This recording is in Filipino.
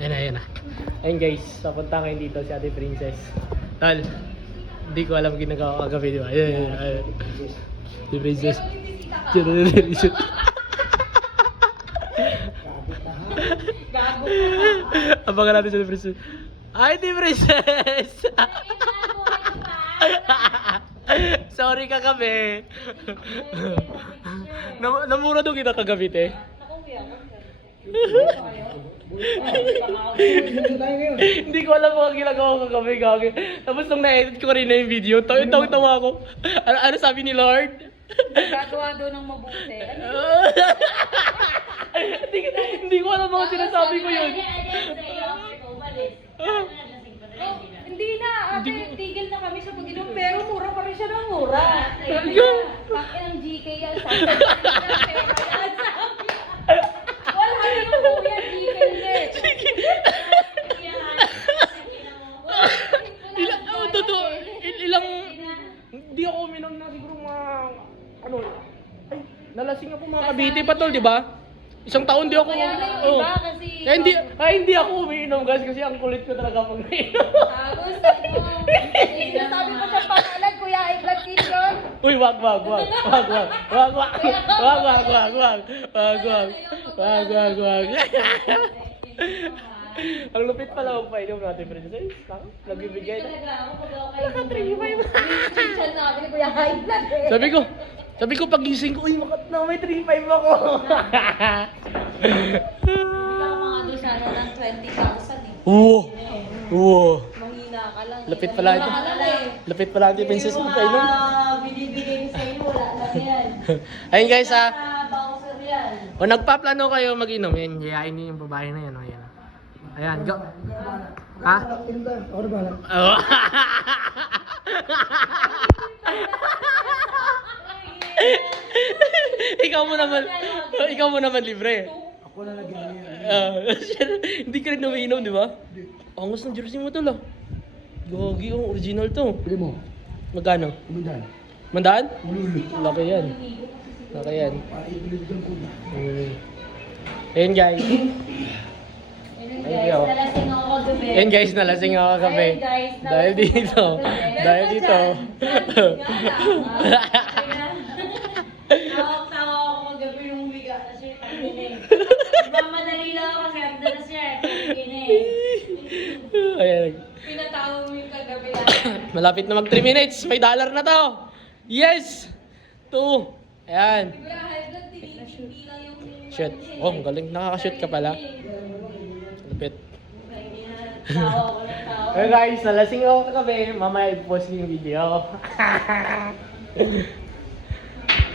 Ayan na, ayan na. Ayun guys, papunta kayo dito si Ate Princess. Tal, hindi ko alam ginagawa ko kagabi, di ba? Ayan, ayan, ayan. Si Princess. Gago. Abangan natin si Ate Princess. Ay, Ate Princess! Sorry kagabi. Namura daw kita kagabi, te. Hindi ko alam kung ginagawa ko kagabi, gagi. Tapos nung na-edit ko rin na yung video, tawa ko. Ano sabi ni Lord? Gagawa daw ng mabuti. Hindi ko alam kung sinasabi ko yun. Hindi na, ate, tigil na kami sa pag-inom, pero mura pa rin siya ng mura. Bakit ang GK yan? Wala ka yung kuya, GK yan. Totoo, ilang, hindi ako uminom na siguro mga, ano, ay, nalasing ako mga Cavite pa tol, di ba? Isang taon di ako. Kaya na yung iba kasi... Kaya hindi ako umiinom guys kasi ang kulit ko talaga pag umiinom. Tapos sabi ko sa pangalan, kuya, high blood yun. Uy, wag. Ang lupit pala magpainom natin, Princess. Nagbibigay na. Sabi ko pagising ko, uy, may 3.5 ako. Mga doon sana ng 20,000 eh. Oo. Mahina ka lang. Lapit pala ito. Lapit pala ito, Princess, magpainom. Binibigay sa inyo, wala lang yan. Ayun guys, Bouncer yan. o nagpaplano kayo mag-inom, yan, yayain niyo yung babae na yan, o yan. Ayan, go. Ha? Ako na bahala. Oh. ikaw mo naman libre. Ako na lagyan niya. Hindi ka rin umiinom, di ba? Angas ng jersey mo to la. Gagi, original to. Pili mo. Magkano? Umundan. Mandaan? Ululu. Laki yan. Laki yan. Para ibiligan ko na. Ayun guys. Thank you. Nalasing ako kagabi. Ayun guys, nalasing ako kagabi. Ayun, guys, Dahil dito. Dahil dito. Tawa ako kagabi yung biga na siya. Mamadali lang ako kasi after na siya. Ayan. Pinatawa mo yung kagabi. Malapit na mag 3 minutes. May dollar na to. Yes! 2. Ayan. Hindi lang yung... Shoot. Oh, ang galing. Nakaka-shoot ka pala. Lapit. Tawa ko ng tawa. Hey guys, nalasing ako kagabi. Mamaya i-post ko yung video.